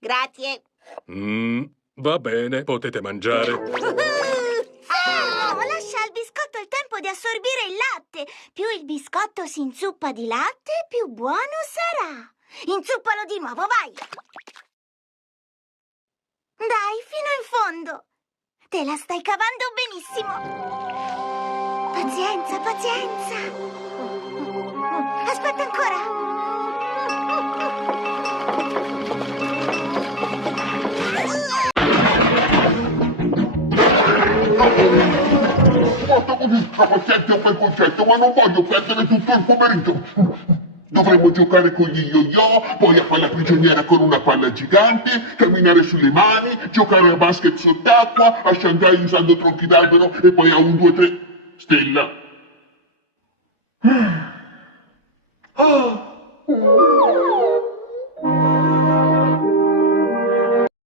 Grazie. Va bene, potete mangiare. Lascia al biscotto il tempo di assorbire il latte. Più il biscotto si inzuppa di latte, più buono sarà. Inzuppalo di nuovo, vai! Dai, fino in fondo. Te la stai cavando benissimo. Pazienza, pazienza. Aspetta ancora. Fatto così, pazienza è un bel concetto, ma non voglio perdere tutto il pomeriggio. Dovremmo giocare con gli yo-yo, poi a palla prigioniera con una palla gigante, camminare sulle mani, giocare a basket sott'acqua, a Shanghai usando tronchi d'albero e poi a 1, 2, 3... Stella.